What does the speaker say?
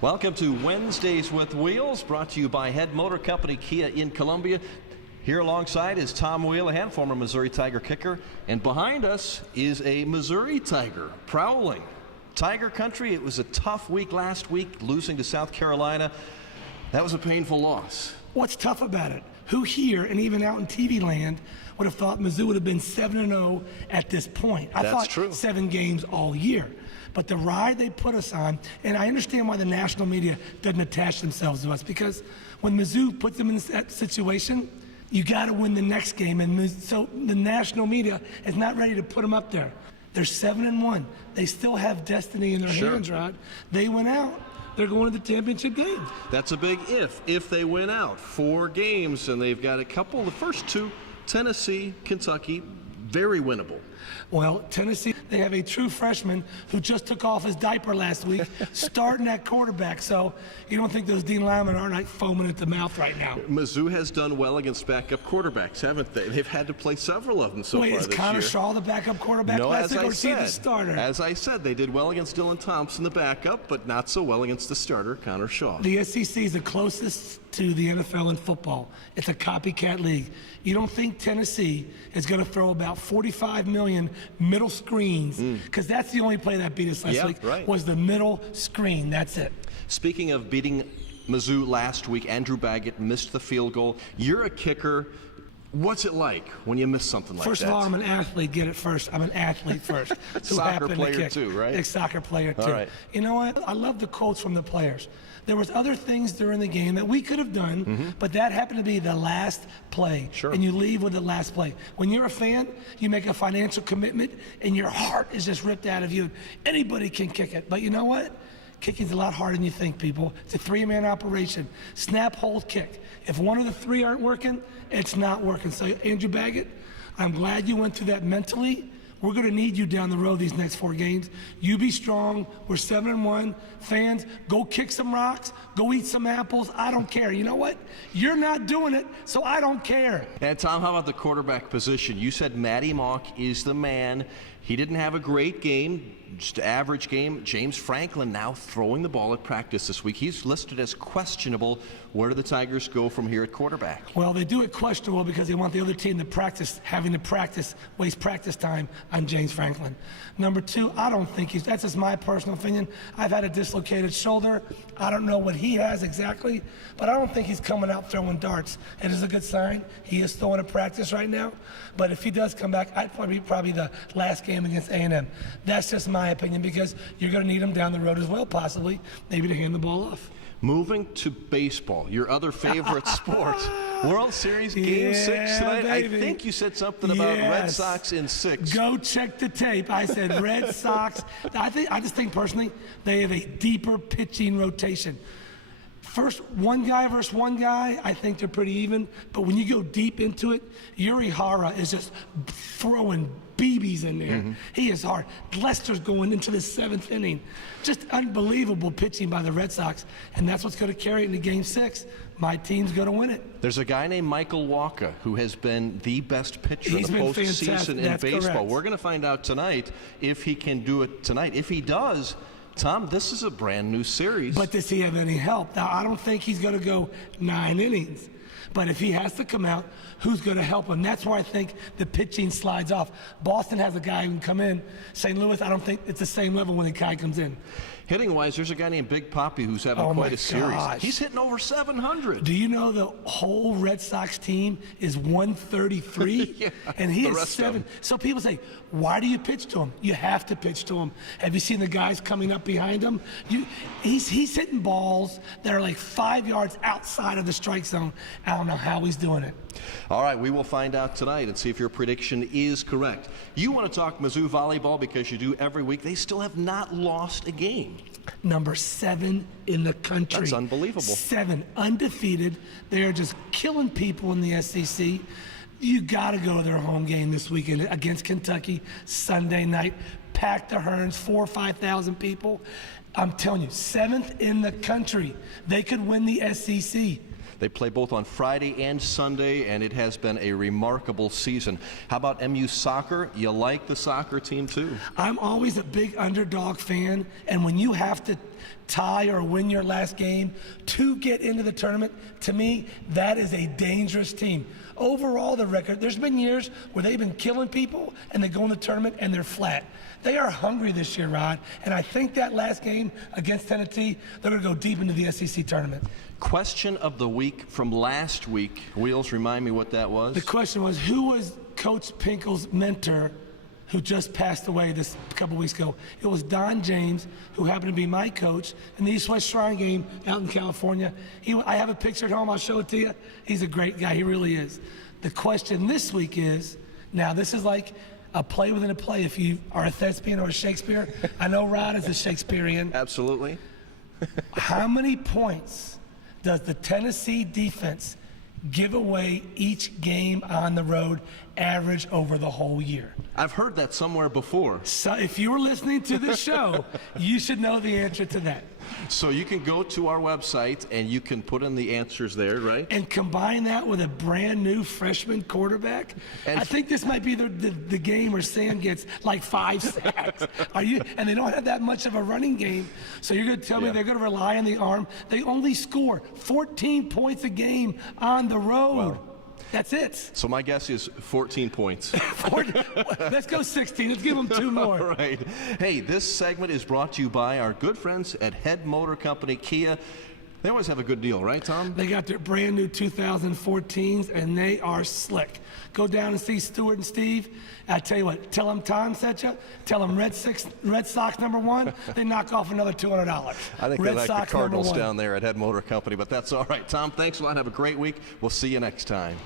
Welcome to Wednesdays with Wheels, brought to you by Head Motor Company Kia in Columbia. Here alongside is Tom Wheelahan, former Missouri Tiger kicker, and behind us is a Missouri Tiger prowling. Tiger country, it was a tough week last week, losing to South Carolina. That was a painful loss. What's tough about it? Who here and even out in TV land would have thought Mizzou would have been 7-0 at this point? I thought true. 7 games all year. But the ride they put us on, and I understand why the national media doesn't attach themselves to us, because when Mizzou puts them in that situation, you got to win the next game, and so the national media is not ready to put them up there. They're 7-1. They still have destiny in their hands, Rod. They went out. They're going to the championship game. That's a big if they win out. 4 games, and they've got a couple, the first 2, Tennessee, Kentucky, very winnable. Well, Tennessee, they have a true freshman who just took off his diaper last week, starting at quarterback. So you don't think those D linemen aren't like foaming at the mouth right now? Mizzou has done well against backup quarterbacks, haven't they? They've had to play several of them so far this year. Wait, is Connor Shaw the backup quarterback last week, or is he the starter? As I said, they did well against Dylan Thompson, the backup, but not so well against the starter, Connor Shaw. The SEC is the closest to the NFL in football. It's a copycat league. You don't think Tennessee is going to throw about 45 million middle screens, because that's the only play that beat us last week, was the middle screen. That's it. Speaking of beating Mizzou last week, Andrew Baggett missed the field goal. You're a kicker. What's it like when you miss something like that? First of all, I'm an athlete. Get it first. I'm an athlete first. Soccer player too, right? A soccer player too. All right. You know what? I love the quotes from the players. There was other things during the game that we could have done, but that happened to be the last play. Sure. And you leave with the last play. When you're a fan, you make a financial commitment, and your heart is just ripped out of you. Anybody can kick it. But you know what? Kicking's a lot harder than you think, people. It's a 3-man operation. Snap, hold, kick. If one of the 3 aren't working, it's not working. So, Andrew Baggett, I'm glad you went through that mentally. We're going to need you down the road these next 4 games. You be strong. We're 7-1. Fans, go kick some rocks. Go eat some apples. I don't care. You know what? You're not doing it, so I don't care. And Tom, how about the quarterback position? You said Matty Mock is the man. He didn't have a great game, just an average game. James Franklin now throwing the ball at practice this week. He's listed as questionable. Where do the Tigers go from here at quarterback? Well, they do it questionable because they want the other team to practice, having to practice, waste practice time on James Franklin. Number 2, I don't think that's just my personal opinion. I've had a dislocated shoulder. I don't know what he has exactly, but I don't think he's coming out throwing darts. It is a good sign. He is throwing at practice right now, but if he does come back, I'd probably the last game against A&M. That's just my opinion, because you're going to need him down the road as well, possibly, maybe to hand the ball off. Moving to baseball, your other favorite sport. World Series Game 6 tonight. Baby. I think you said something about Red Sox in 6. Go check the tape. I said Red Sox. I just think personally they have a deeper pitching rotation. First, one guy versus one guy, I think they're pretty even. But when you go deep into it, Yuri Hara is just throwing BBs in there. He is hard. Lester's going into the 7th inning. Just unbelievable pitching by the Red Sox, and that's what's going to carry it into Game 6. My team's going to win it. There's a guy named Michael Wacha who has been the best pitcher in the postseason in baseball. Correct. We're going to find out tonight if he can do it tonight. If he does, Tom, this is a brand new series. But does he have any help? Now, I don't think he's going to go 9 innings. But if he has to come out, who's going to help him? That's where I think the pitching slides off. Boston has a guy who can come in. St. Louis, I don't think it's the same level when the guy comes in. Hitting-wise, there's a guy named Big Papi who's having quite a series. He's hitting over 700. Do you know the whole Red Sox team is 133? Yeah, and he is 7. So people say, why do you pitch to him? You have to pitch to him. Have you seen the guys coming up behind him? He's hitting balls that are like 5 yards outside of the strike zone. I don't know how he's doing it. All right, we will find out tonight and see if your prediction is correct. You want to talk Mizzou volleyball because you do every week. They still have not lost a game. Number 7 in the country. That's unbelievable. 7, undefeated. They are just killing people in the SEC. You got to go to their home game this weekend against Kentucky, Sunday night. Pack the Hearns, 4,000 or 5,000 people. I'm telling you, 7th in the country. They could win the SEC. They play both on Friday and Sunday, and it has been a remarkable season. How about MU soccer? You like the soccer team too? I'm always a big underdog fan, and when you have to tie or win your last game to get into the tournament, to me, that is a dangerous team. Overall, the record, there's been years where they've been killing people and they go in the tournament and they're flat. They are hungry this year, Rod, and I think that last game against Tennessee, they're going to go deep into the SEC tournament. Question of the week from last week. Wheels, remind me what that was. The question was, who was Coach Pinkel's mentor who just passed away this couple weeks ago? It was Don James, who happened to be my coach in the East-West Shrine game out in California. I have a picture at home. I'll show it to you. He's a great guy. He really is. The question this week is, now this is like a play within a play if you are a thespian or a Shakespeare. I know Rod is a Shakespearean. Absolutely. How many points does the Tennessee defense give away each game on the road, average over the whole year? I've heard that somewhere before. So if you were listening to this show, you should know the answer to that. So you can go to our website and you can put in the answers there, right? And combine that with a brand new freshman quarterback. And I think this might be the game where Sam gets like 5 sacks. And they don't have that much of a running game. So you're going to tell me they're going to rely on the arm. They only score 14 points a game on the road. Wow. That's it. So my guess is 14 points. Let's go 16. Let's give them 2 more. All right. Hey, this segment is brought to you by our good friends at Head Motor Company Kia. They always have a good deal, right, Tom? They got their brand new 2014s, and they are slick. Go down and see Stuart and Steve. I tell you what, tell them Tom sent you. Tell them Red Sox #1. They knock off another $200. I think they like the Cardinals down there at Head Motor Company, but that's all right. Tom, thanks a lot. Have a great week. We'll see you next time.